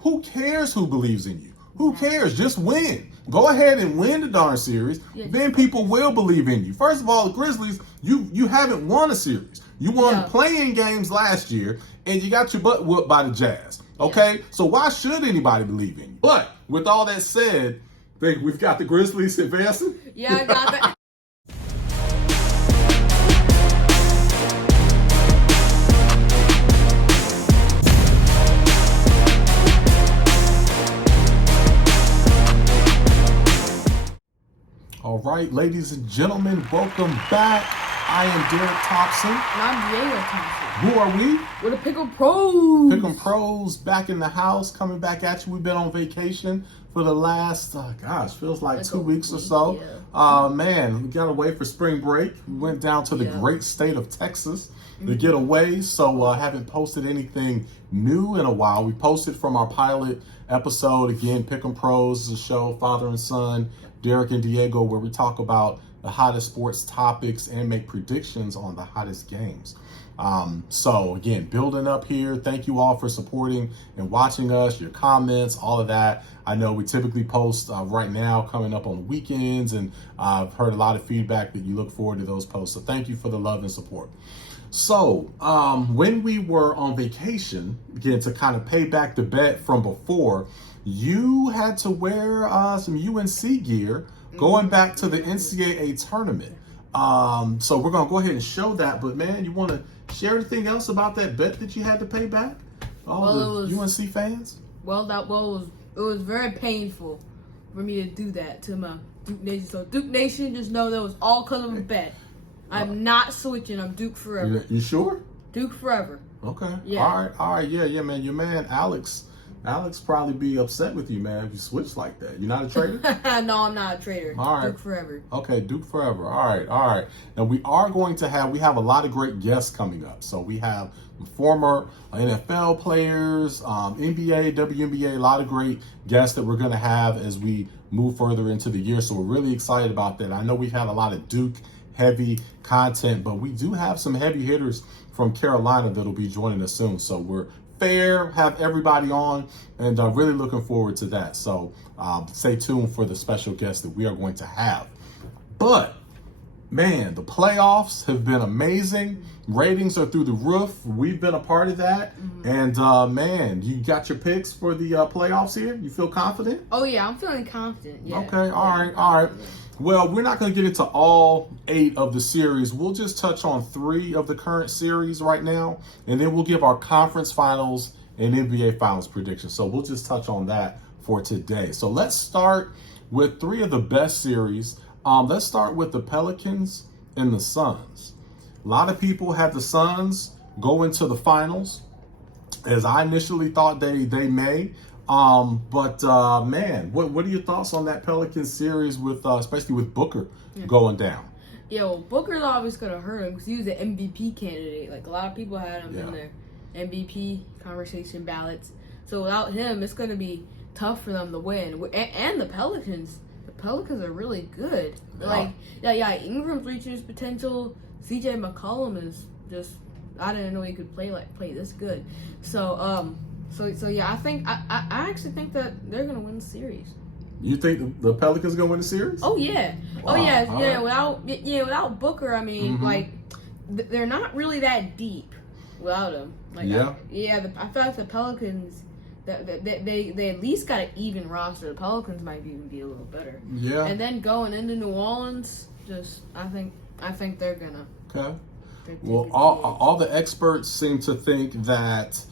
Who cares who believes in you? Who cares? Just win. Go ahead and win the darn series. Then people will believe in you. First of all, the Grizzlies, you haven't won a series. You won playing games last year, and you got your butt whooped by the Jazz. Okay? So why should anybody believe in you? But with all that said, I think we've got the Grizzlies advancing. Yeah, I got that. All right, ladies and gentlemen, welcome back. I am Derrick Thompson. And I'm Diego Thompson. Who are we? We're the Pick'em Pros. Pick'em Pros back in the house, coming back at you. We've been on vacation for the last, feels like 2 weeks or so. Yeah. Man, we got away for spring break. We went down to the great state of Texas to get away. So haven't posted anything new in a while. We posted from our pilot episode. Again, Pick'em Pros is a show, father and son, Derrick and Diego, where we talk about the hottest sports topics and make predictions on the hottest games. So again, building up here. Thank you all for supporting and watching us, your comments, all of that. I know we typically post right now coming up on weekends, and I've heard a lot of feedback that you look forward to those posts. So thank you for the love and support. So when we were on vacation, again, to kind of pay back the bet from before, you had to wear some UNC gear going back to the NCAA tournament. So we're going to go ahead and show that. But, man, you want to share anything else about that bet that you had to pay back? All the UNC fans? It was very painful for me to do that to my Duke Nation. So Duke Nation, just know that was all because of a bet. I'm not switching. I'm Duke forever. You sure? Duke forever. Okay. Yeah. All right. Yeah, man. Your man, Alex probably be upset with you, man, if you switch like that. You're not a traitor? No, I'm not a traitor. All right. Duke forever. Okay, Duke forever. All right. Now, we have a lot of great guests coming up. So we have former NFL players, NBA, WNBA, a lot of great guests that we're going to have as we move further into the year. So we're really excited about that. I know we've had a lot of Duke heavy content, but we do have some heavy hitters from Carolina that'll be joining us soon. So we're have everybody on, and really looking forward to that. So stay tuned for the special guests that we are going to have. But man, the playoffs have been amazing. Ratings are through the roof. We've been a part of that. And man, you got your picks for the playoffs here? You feel confident? Oh yeah, I'm feeling confident. Yeah. Okay, all right. Well, we're not going to get into all 8 of the series. We'll just touch on 3 of the current series right now, and then we'll give our conference finals and NBA finals predictions. So we'll just touch on that for today. So let's start with 3 of the best series. Let's start with the Pelicans and the Suns. A lot of people had the Suns go into the finals, as I initially thought they may. But man, what are your thoughts on that Pelicans series with, especially with Booker going down? Yeah, well, Booker's always gonna hurt him because he was an MVP candidate. Like a lot of people had him in their MVP conversation ballots. So without him, it's gonna be tough for them to win. And the Pelicans are really good. Like Ingram's reaching his potential. CJ McCollum is just, I didn't know he could play this good. So yeah, I actually think that they're gonna win the series. You think the Pelicans gonna win the series? Oh yeah, wow. Without Booker, I mean, they're not really that deep without him. I feel like the Pelicans, they at least got an even roster. The Pelicans might even be a little better. Yeah. And then going into New Orleans, I think they're gonna. Okay. Well, all the experts seem to think that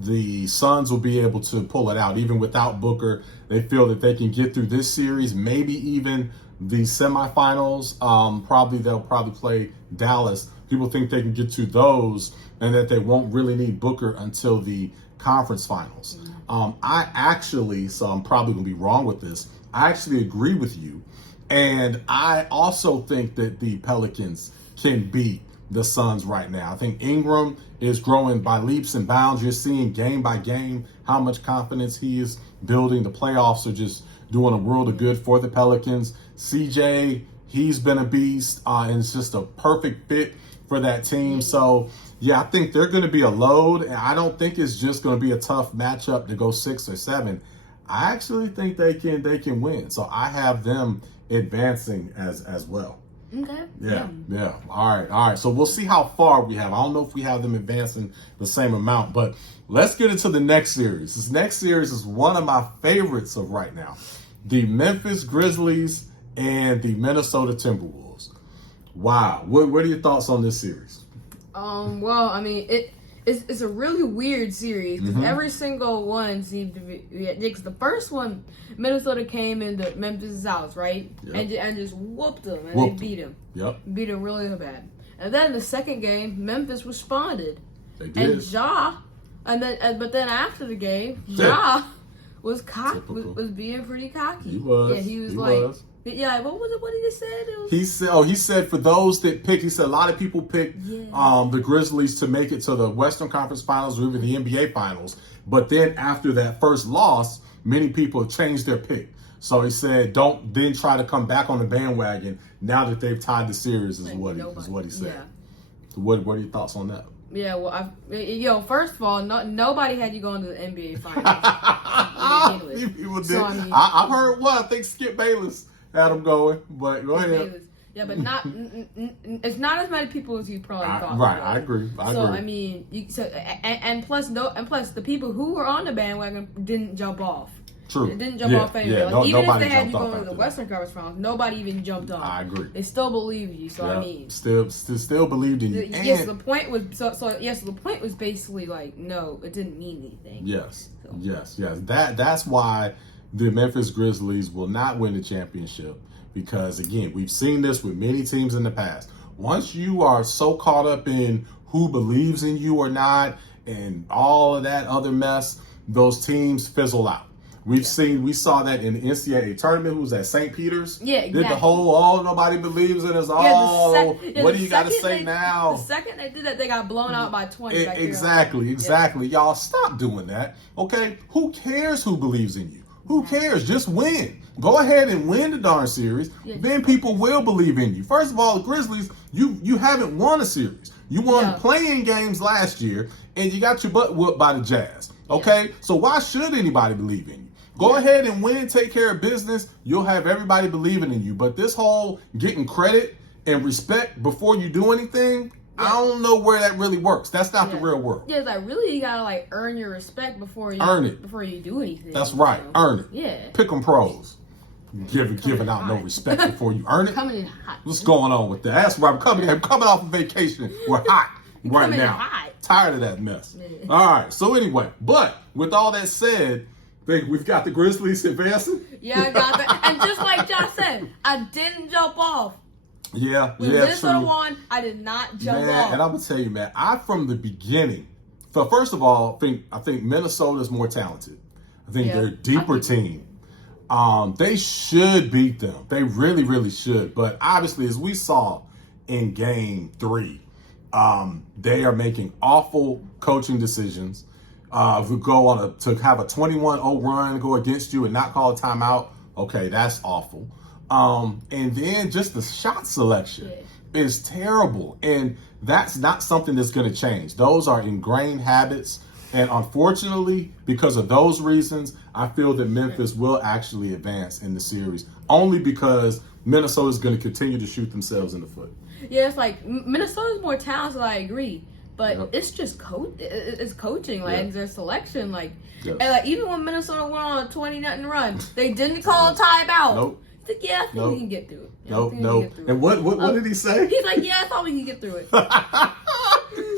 the Suns will be able to pull it out even without Booker. They feel that they can get through this series, maybe even the semifinals. They'll probably play Dallas. People think they can get to those and that they won't really need Booker until the conference finals. So I'm probably gonna be wrong with this. I actually agree with you. And I also think that the Pelicans can beat the Suns right now. I think Ingram is growing by leaps and bounds. You're seeing game by game how much confidence he is building. The playoffs are just doing a world of good for the Pelicans. CJ, he's been a beast, and it's just a perfect fit for that team. So, yeah, I think they're going to be a load, and I don't think it's just going to be a tough matchup to go 6 or 7. I actually think they can win. So I have them advancing as well. Okay. Yeah. All right. So we'll see how far we have. I don't know if we have them advancing the same amount, but let's get into the next series. This next series is one of my favorites of right now. The Memphis Grizzlies and the Minnesota Timberwolves. Wow. What are your thoughts on this series? Well, I mean, it's a really weird series because every single one seemed to be. Because the first one, Minnesota came into Memphis' house, right, and just whooped them, and they beat them. Beat them really bad. And then the second game, Memphis responded. They did. And but then after the game, Ja was being pretty cocky. He was. Yeah, he was like. Yeah, what was it? What did he say? He said for those that picked, he said a lot of people picked the Grizzlies to make it to the Western Conference Finals or even the NBA Finals. But then after that first loss, many people changed their pick. So he said, don't then try to come back on the bandwagon now that they've tied the series. Is what he said. Yeah. So what are your thoughts on that? Yeah, well, first of all, nobody had you going to the NBA Finals. People did. So, I've heard one. I think Skip Bayless had them going, but go ahead. Yeah, but not. It's not as many people as you probably thought. Right, I agree. I mean, plus the people who were on the bandwagon didn't jump off. True. It didn't jump off anyway. Even if they had you going to the Western Conference Finals, nobody even jumped off. I agree. They still believed you. So I mean, still believed in you. Yes, the point was the point was basically like, no, it didn't mean anything. Yes. That's why the Memphis Grizzlies will not win the championship, because again, we've seen this with many teams in the past. Once you are so caught up in who believes in you or not and all of that other mess, those teams fizzle out. We saw that in the NCAA tournament. Who was that? St. Peter's? Yeah, exactly. Did the whole, nobody believes in us. What do you got to say now? The second they did that, they got blown out by 20. Exactly. Yeah. Y'all stop doing that. Okay? Who cares who believes in you? Who cares? Just win. Go ahead and win the darn series. Yeah. Then people will believe in you. First of all, the Grizzlies, you haven't won a series. You won playing games last year, and you got your butt whooped by the Jazz. Okay? Yeah. So why should anybody believe in you? Go ahead and win, take care of business. You'll have everybody believing in you. But this whole getting credit and respect before you do anything, I don't know where that really works. That's not the real world. Yeah, it's like really you gotta earn your respect before you before you do anything. That's right. Earn it. Yeah. Pick 'em pros. Giving out no respect before you earn it. Coming in hot. What's going on with that? That's right. I'm coming off of vacation. We're hot right now. Hot. Tired of that mess. All right. So anyway, but with all that said, we've got the Grizzlies advancing. Yeah, I got that. And just like Josh said, I didn't jump off. When Minnesota won, I did not jump off. And I'm gonna tell you, man, from the beginning. So first of all, I think Minnesota is more talented. I think they're a deeper team. They should beat them. They really, really should. But obviously, as we saw in Game 3, they are making awful coaching decisions. If we go on to have a 21-0 run, go against you and not call a timeout, okay, that's awful. And then just the shot selection is terrible. And that's not something that's going to change. Those are ingrained habits. And unfortunately, because of those reasons, I feel that Memphis will actually advance in the series, only because Minnesota is going to continue to shoot themselves in the foot. Yeah, it's like Minnesota's more talented, I agree. But it's just it's coaching, and their selection, and even when Minnesota went on a 20-0 run, they didn't call a timeout. Nope. He's like, yeah, I think we can get through it. Nope. And what did he say? He's like, yeah, I thought we could get through it.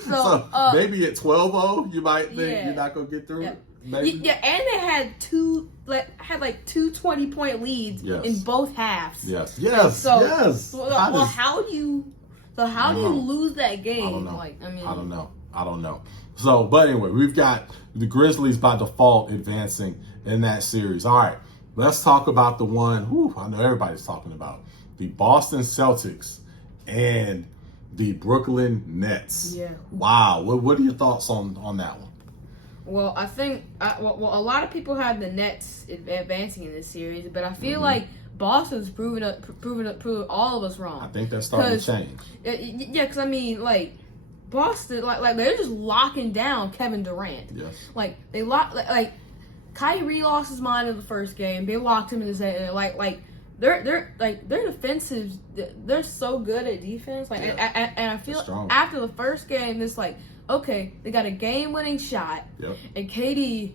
So maybe at 12-0, you might think you're not gonna get through it. Maybe. Yeah, and they had two 20-point leads in both halves. Yes. Well, how do you lose that game? I don't know. So, but anyway, we've got the Grizzlies by default advancing in that series. All right, let's talk about the one I know everybody's talking about, the Boston Celtics and the Brooklyn Nets. Yeah. Wow. What are your thoughts on that one? Well, I think a lot of people have the Nets advancing in this series, but I feel like Boston's proving all of us wrong. I think that's starting to change. Yeah, because I mean, like Boston, like they're just locking down Kevin Durant. Yes. Like they like Kyrie lost his mind in the first game. They locked him in the second. Like their defensive. They're so good at defense. Like and I feel after the first game, it's like, okay, they got a game-winning shot. Yep. And KD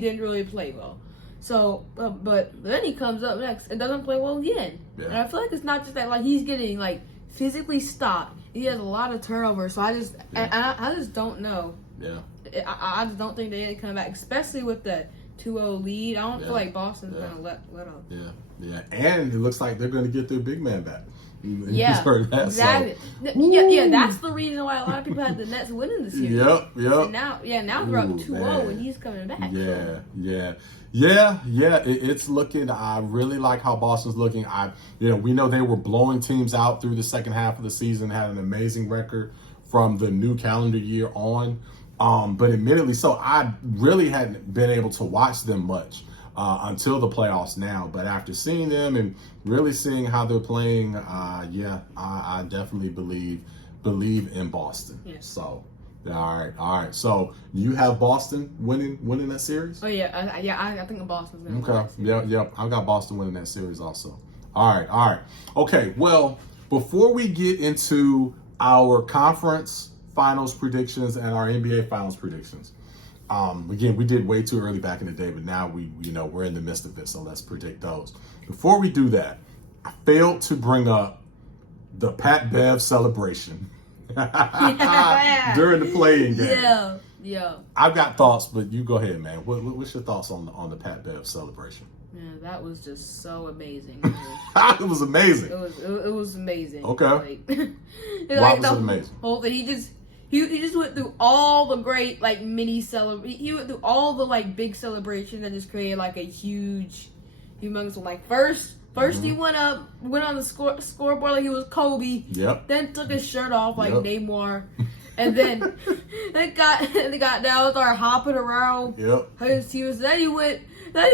didn't really play well. So, but then he comes up next and doesn't play well again. Yeah. And I feel like it's not just that, like, he's getting, like, physically stopped. He has a lot of turnovers. So I just don't know. Yeah. I just don't think they're come back, especially with the 2-0 lead. I don't feel like Boston's going to let up. Yeah, yeah. And it looks like they're going to get their big man back. Yeah, exactly. So. Yeah, that's the reason why a lot of people had the Nets winning the series. Yep. And now we're up 2-0 when he's coming back. It's looking. I really like how Boston's looking. We know they were blowing teams out through the second half of the season, had an amazing record from the new calendar year on. But admittedly, so I really hadn't been able to watch them much until the playoffs now. But after seeing them and really seeing how they're playing, I definitely believe in Boston. Yeah. So, all right. So you have Boston winning that series? Oh yeah, I think Boston's gonna win that series. Yep. I got Boston winning that series also. All right. Okay. Well, before we get into our conference finals predictions and our NBA finals predictions. Again, we did way too early back in the day, but now we're in the midst of it, so let's predict those. Before we do that, I failed to bring up the Pat Bev celebration during the playing game. Yeah. I've got thoughts, but you go ahead, man. What's your thoughts on the Pat Bev celebration? Yeah, that was just so amazing. It was amazing. It was amazing. Okay. Why was it amazing? Whole thing, he just went through all the great mini He went through all the big celebrations and just created a huge, humongous First he went on the scoreboard like he was Kobe. Yep. Then took his shirt off like Neymar, and then they got down, started hopping around. Yep. Then he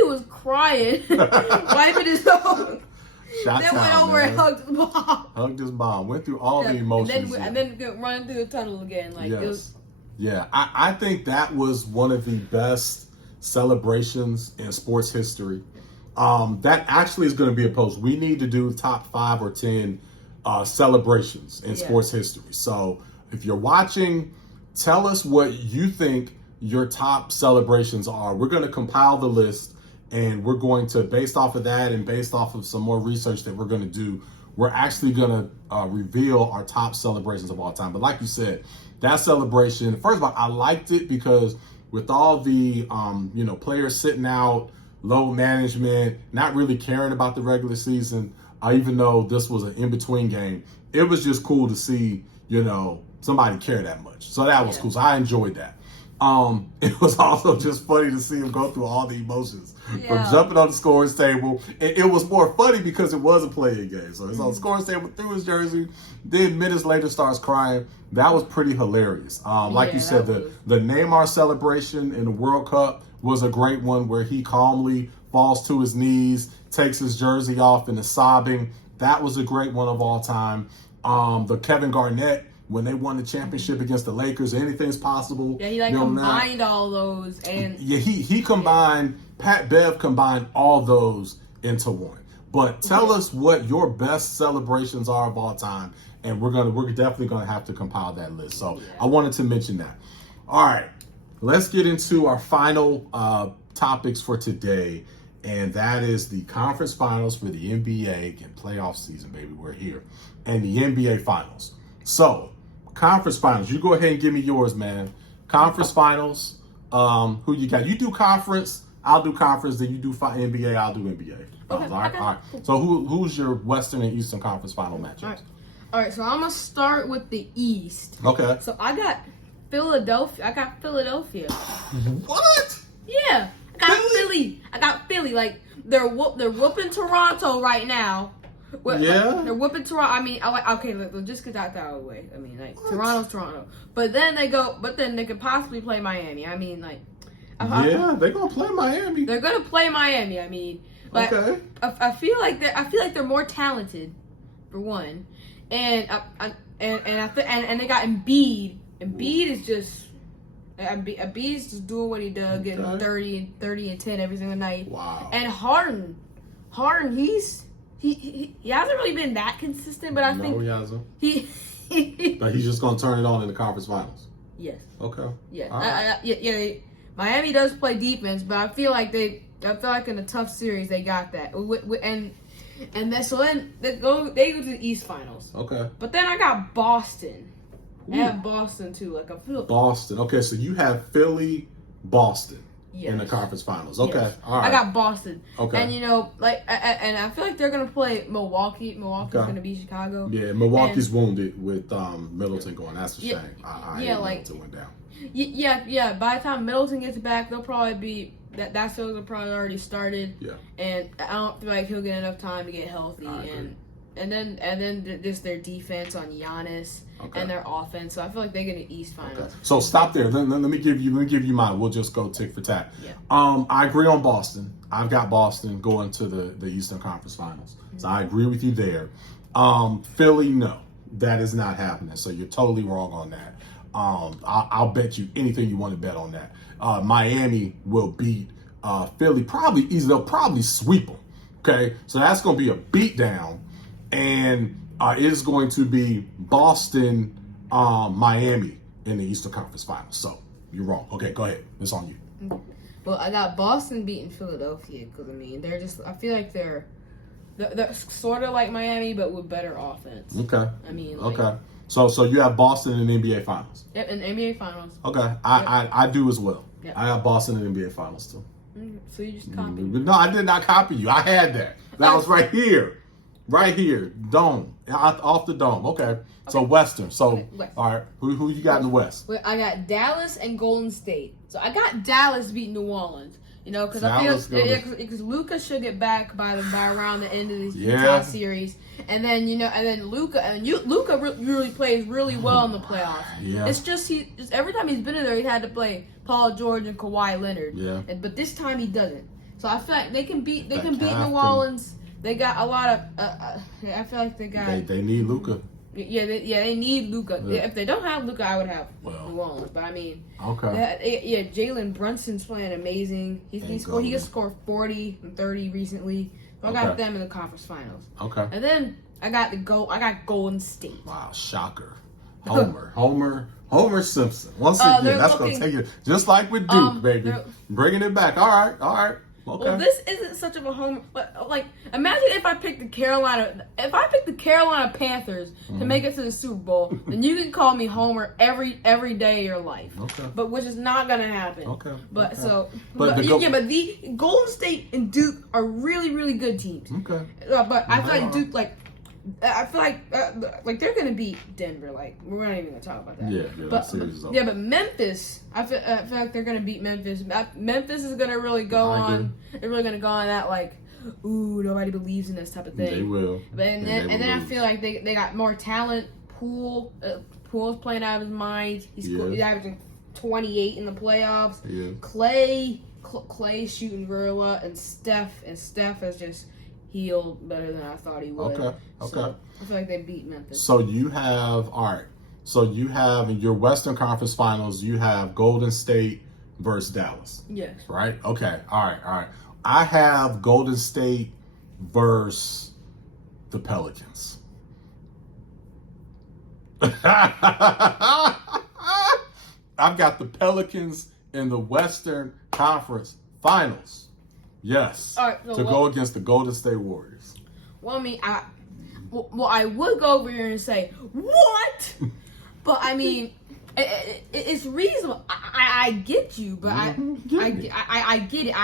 was crying, wiping his nose. Shots then went over and hugged his mom. Went through all the emotions. And then running through the tunnel again. I think that was one of the best celebrations in sports history. That actually is going to be a post. We need to do top 5 or 10 celebrations in sports history. So if you're watching, tell us what you think your top celebrations are. We're going to compile the list, and we're going to, based off of that and based off of some more research that we're going to do, we're actually going to reveal our top celebrations of all time. But like you said, that celebration, first of all, I liked it because with all the players sitting out, low management, not really caring about the regular season, even though this was an in-between game, it was just cool to see, somebody care that much. So that was cool. So I enjoyed that. It was also just funny to see him go through all the emotions from jumping on the scoring table. It was more funny because it was a playing game. So he's on the scoring table, threw his jersey, then minutes later starts crying. That was pretty hilarious. Like you said, the Neymar celebration in the World Cup was a great one where he calmly falls to his knees, takes his jersey off and is sobbing. That was a great one of all time. The Kevin Garnett, when they won the championship against the Lakers, anything's possible. Yeah, he combined all those. And he combined, Pat Bev combined all those into one. But tell us what your best celebrations are of all time, and we're definitely gonna have to compile that list. So I wanted to mention that. All right, let's get into our final topics for today, and that is the conference finals for the NBA and playoff season, baby. We're here, and the NBA finals. So, conference finals. You go ahead and give me yours, man. Conference finals. Who you got? You do conference. I'll do conference. Then you do NBA. I'll do NBA. Okay, all right. So who's your Western and Eastern Conference final matchups? All right. So I'm gonna start with the East. Okay. So I got Philadelphia. What? Yeah. I got Philly. Like they're whooping Toronto right now. They're whooping Toronto. I mean, let's just get that out of the way. I mean, Toronto's Toronto. But then they could possibly play Miami. I mean, they're gonna play Miami. They're gonna play Miami. I mean, But I feel like they're more talented, for one, and they got Embiid. Embiid is just. Embiid's just doing what he does, getting 30 and 10 every single night. Wow. And Harden, he hasn't really been that consistent, but I think he hasn't. He but he's just gonna turn it on in the conference finals. Yes. Okay. Yeah. Right. Miami does play defense, but I feel like in a tough series they got that. And then they go to the East Finals. Okay. But then I got Boston. I have Boston too. Like I feel Boston. Okay, so you have Philly, Boston in the conference finals. Okay, yes. all right. I got Boston. Okay, and and I feel like they're gonna play Milwaukee. Milwaukee's gonna beat Chicago. Yeah, Milwaukee's wounded with Middleton going. That's a shame. I Middleton went down. Yeah. By the time Middleton gets back, they'll probably be that series will probably already started. Yeah, and I don't feel like he'll get enough time to get healthy. And then just their defense on Giannis and their offense. So I feel like they get an East Finals. Okay. So stop there. Let me give you mine. We'll just go tick for tack. Yeah. I agree on Boston. I've got Boston going to the Eastern Conference Finals. Mm-hmm. So I agree with you there. Philly, no, that is not happening. So you're totally wrong on that. I'll bet you anything you want to bet on that. Miami will beat Philly probably easily. They'll probably sweep them. Okay, so that's going to be a beatdown. And it is going to be Boston, Miami in the Eastern Conference Finals. So you're wrong. Okay, go ahead. It's on you. Well, I got Boston beating Philadelphia because they're just. I feel like they're sort of like Miami, but with better offense. Okay. Okay. So you have Boston in the NBA Finals. Yep, in the NBA Finals. Okay, I do as well. Yep. I have Boston in the NBA Finals too. So you just copied me. No, I did not copy you. I had that. That was right here. Right here, dome, off the dome. Okay, so Western. So, West. All right, who you got in the West? Well, I got Dallas and Golden State. So I got Dallas beating New Orleans. Because I feel because Luka should get back by around the end of the Utah series, and then Luka really plays really well in the playoffs. Yeah. It's just every time he's been in there, he's had to play Paul George and Kawhi Leonard. Yeah. But this time he doesn't. So I feel like they can beat New Orleans. They got a lot of. I feel like they got. They need Luka. They need Luka. Yeah. If they don't have Luka, I would have New Orleans. But okay. Jalen Brunson's playing amazing. He just scored 40 and 30 recently. So I got them in the conference finals. Okay. And then I got Golden State. Wow, shocker. Homer Simpson. Once again, that's gonna take it just like with Duke, baby. Bringing it back. All right. Okay. Well, this isn't such of a home. But imagine if I picked the Carolina Panthers to make it to the Super Bowl, then you can call me Homer every day of your life. Okay. But which is not gonna happen. Okay. But the Golden State and Duke are really, really good teams. Okay. But I feel like Duke they're gonna beat Denver. We're not even gonna talk about that. Yeah. But Memphis, I feel like they're gonna beat Memphis. Memphis is gonna really go on. They're really gonna go on that ooh, nobody believes in this type of thing. They will. And then I feel like they got more talent. Poole's playing out of his mind. He's averaging 28 in the playoffs. Yeah. Clay's shooting real well, and Steph has just healed better than I thought he would. Okay. So I feel like they beat Memphis. So you have in your Western Conference Finals, you have Golden State versus Dallas. Yes. Right? Okay. All right. I have Golden State versus the Pelicans. I've got the Pelicans in the Western Conference Finals. Yes. All right, to go against the Golden State Warriors. Well, I would go over here and say, what? But it's reasonable. I get you, but I get it.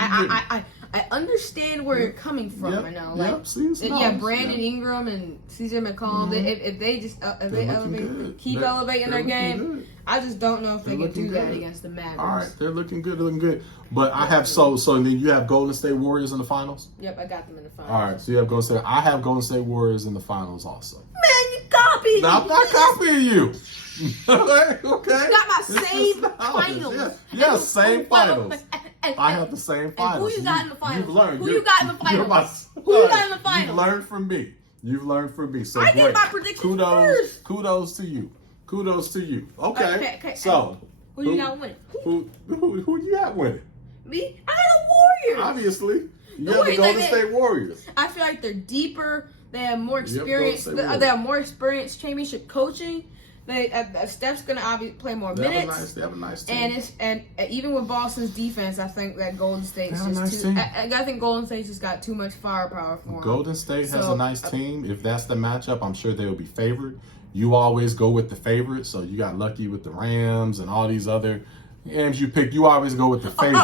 I understand where you're coming from right now. Brandon Ingram and CJ McCollum. If they just keep elevating their game, I just don't know if they can do that against the Mavericks. All right, they're looking good. But I have so then you have Golden State Warriors in the finals. Yep, I got them in the finals. All right, so you have Golden State. I have Golden State Warriors in the finals also. Man, you copied. I'm not copying you. Okay. You got my same finals. Yeah, same finals. I have the same finals. Who you got in the finals? You've learned. Who you got in the finals? Who you got in the finals? You've learned from me. You've learned from me. So I great. did my prediction first. Kudos to you. Kudos to you. Okay. So who you got winning? Who you got winning? Me? I got the Warriors. Obviously, you have the Golden State Warriors. I feel like they're deeper. They have more experience. They have more experience championship coaching. Steph's gonna obviously play more minutes. They have a nice team. And even with Boston's defense, I think that Golden State's just too. I think Golden State's just got too much firepower for them. Golden State has a nice team. If that's the matchup, I'm sure they'll be favored. You always go with the favorite, so you got lucky with the Rams and all these other games you pick. You always go with the favorite.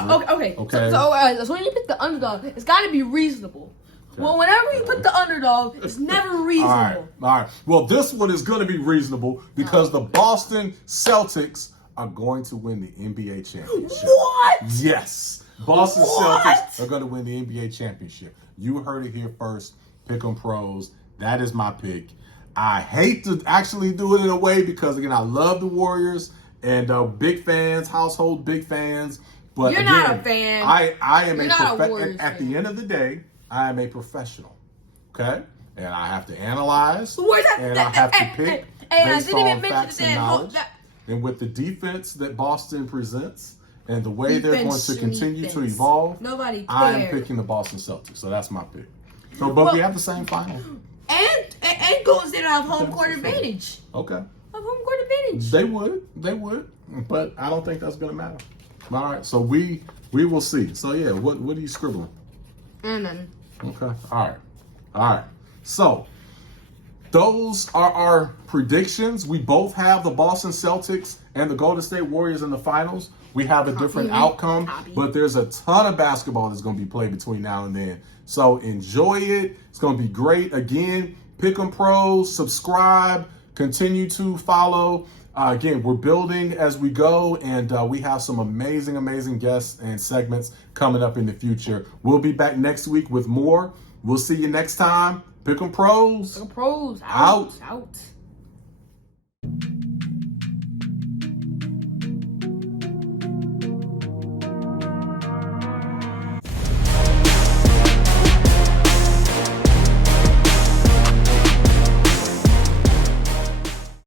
Okay. So when you pick the underdog, it's got to be reasonable. Okay. Well, whenever you put the underdog, it's never reasonable. All right. Well, this one is going to be reasonable because the Boston Celtics are going to win the NBA championship. What? Yes. Boston Celtics are going to win the NBA championship. You heard it here first. Pick 'em pros. That is my pick. I hate to actually do it in a way because, again, I love the Warriors and big fans, household big fans. But you're again, not a fan. I am you're a professional. At the end of the day, I am a professional. Okay? And I have to analyze. And I have to pick based on facts and knowledge. And with the defense that Boston presents and the way they're going to continue to evolve, I am picking the Boston Celtics. So that's my pick. So, but we have the same final. And Golden State have home court advantage. Okay. Have home court advantage. They would, but I don't think that's gonna matter. All right, so we will see. So yeah, what are you scribbling? None. Okay. All right. So those are our predictions. We both have the Boston Celtics and the Golden State Warriors in the finals. We have a different outcome, but there's a ton of basketball that's going to be played between now and then. So enjoy it. It's going to be great. Again, Pick 'em Pros, subscribe, continue to follow. Again, we're building as we go, and we have some amazing guests and segments coming up in the future. We'll be back next week with more. We'll see you next time. Pick 'em Pros. Pick 'em Pros. Out. Out.